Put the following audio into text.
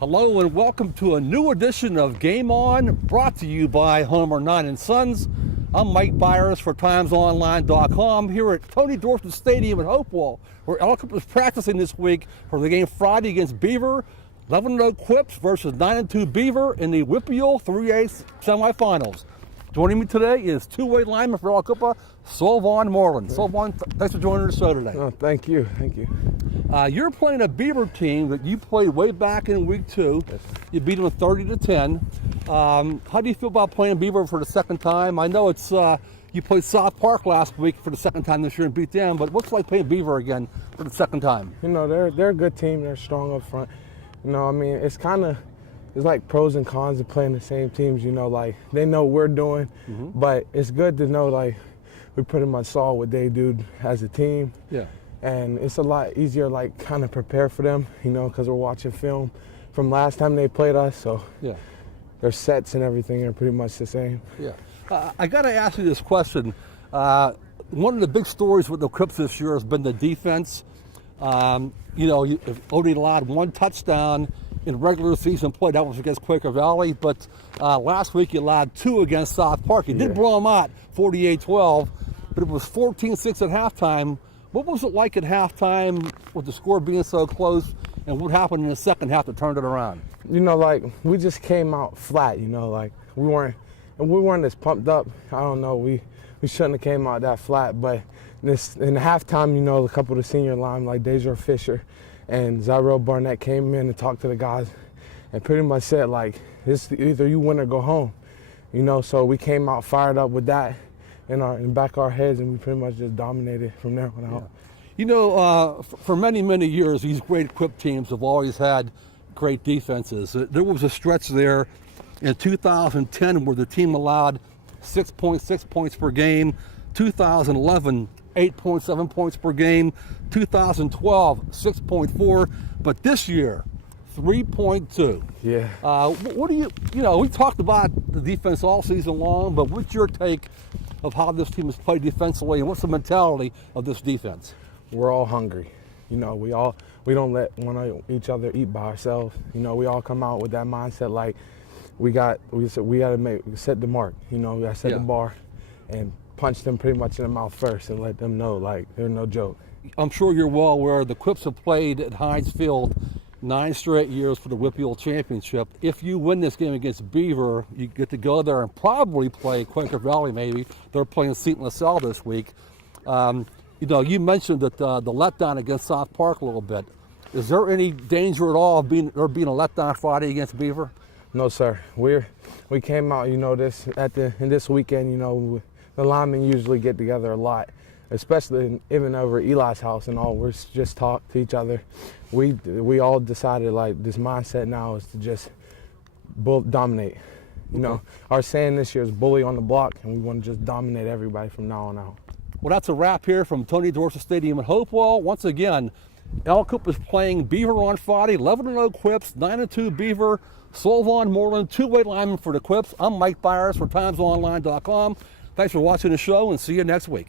Hello and welcome to a new edition of Game On, brought to you by Homer 9 & Sons. I'm Mike Bires for TimesOnline.com here at Tony Dorsett Stadium in Hopewell, where Aliquippa is practicing this week for the game Friday against Beaver. 11-0 Quips versus 9-2 Beaver in the WPIAL 3A Semifinals. Joining me today is two-way lineman for Aliquippa, Solvauhn Moreland. Solvaughn, thanks for joining the show today. Oh, thank you. You're playing a Beaver team that you played way back in week 2. Yes. You beat them 30-10. How do you feel about playing Beaver for the second time? I know it's you played South Park last week for the second time this year and beat them, but what's it like playing Beaver again for the second time? You know, they're a good team. They're strong up front. You know, I mean, it's like pros and cons of playing the same teams. You know, like they know what we're doing, but it's good to know like we pretty much saw what they do as a team. Yeah. And it's a lot easier, like, kind of prepare for them, you know, because we're watching film from last time they played us. So Yeah. their sets and everything are pretty much the same. Yeah. I got to ask you this question. One of the big stories with the Quips this year has been the defense. You know, you've only allowed one touchdown in regular season play. That was against Quaker Valley. But last week you allowed 2 against South Park. You did blow them out 48-12, but it was 14-6 at halftime. What was it like at halftime with the score being so close, and what happened in the second half that turned it around? You know, like, we just came out flat, you know, like, we weren't as pumped up. I don't know, we shouldn't have came out that flat, but in the halftime, you know, a couple of the senior line, like Deja Fisher and Zyro Barnett came in and talked to the guys and pretty much said, like, this either you win or go home, you know, so we came out fired up with that in the back of our heads, and we pretty much just dominated from there on out. You know, for many, many years, these great Quip teams have always had great defenses. There was a stretch there in 2010 where the team allowed 6.6 points per game, 2011, 8.7 points per game, 2012, 6.4, but this year, 3.2. Yeah. What do you know, we talked about the defense all season long, but what's your take of how this team has played defensively, and what's the mentality of this defense? We're all hungry. You know, we don't let one of each other eat by ourselves. You know, we all come out with that mindset like we got to set the mark. You know, we got to set the bar and punch them pretty much in the mouth first and let them know like they're no joke. I'm sure you're well aware the Quips have played at Heinz Field 9 straight years for the WPIAL Championship. If you win this game against Beaver, you get to go there and probably play Quaker Valley maybe. They're playing Seton LaSalle this week. You know, you mentioned that the letdown against South Park a little bit. Is there any danger at all of being a letdown Friday against Beaver? No, sir. We came out, you know, in this weekend, you know, the linemen usually get together a lot, especially even over Eli's house and all. We're just talk to each other. We all decided like this mindset now is to just dominate. You know, our saying this year is bully on the block, and we want to just dominate everybody from now on out. Well, that's a wrap here from Tony Dorsett Stadium in Hopewell. Once again, Aliquippa is playing Beaver on Friday. 11-0 Quips, 9-2 Beaver. Solvaughn Moreland, two-way lineman for the Quips. I'm Mike Bires for TimesOnline.com. Thanks for watching the show, and see you next week.